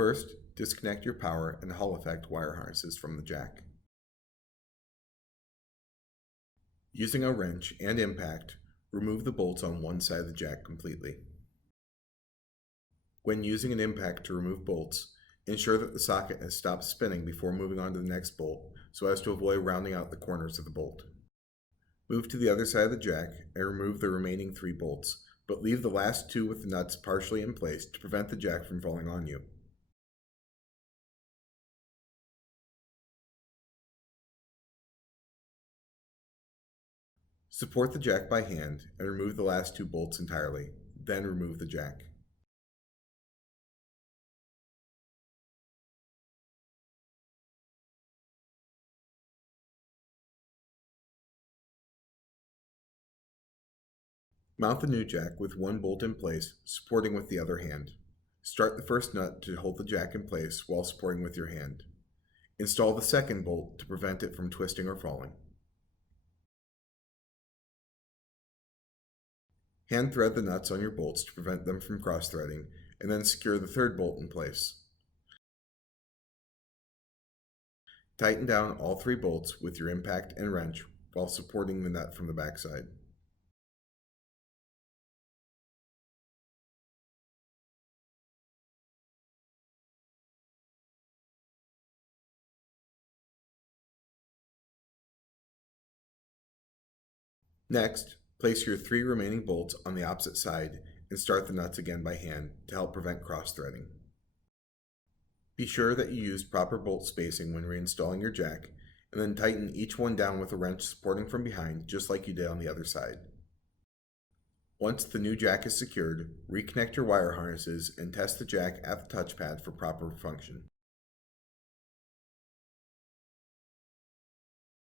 First, disconnect your power and Hall effect wire harnesses from the jack. Using a wrench and impact, remove the bolts on one side of the jack completely. When using an impact to remove bolts, ensure that the socket has stopped spinning before moving on to the next bolt so as to avoid rounding out the corners of the bolt. Move to the other side of the jack and remove the remaining 3 bolts, but leave the last 2 with the nuts partially in place to prevent the jack from falling on you. Support the jack by hand and remove the last 2 bolts entirely, then remove the jack. Mount the new jack with one bolt in place, supporting with the other hand. Start the first nut to hold the jack in place while supporting with your hand. Install the second bolt to prevent it from twisting or falling. Hand thread the nuts on your bolts to prevent them from cross-threading, and then secure the third bolt in place. Tighten down all 3 bolts with your impact and wrench while supporting the nut from the backside. Next, place your 3 remaining bolts on the opposite side and start the nuts again by hand to help prevent cross-threading. Be sure that you use proper bolt spacing when reinstalling your jack, and then tighten each one down with a wrench supporting from behind just like you did on the other side. Once the new jack is secured, reconnect your wire harnesses and test the jack at the touchpad for proper function.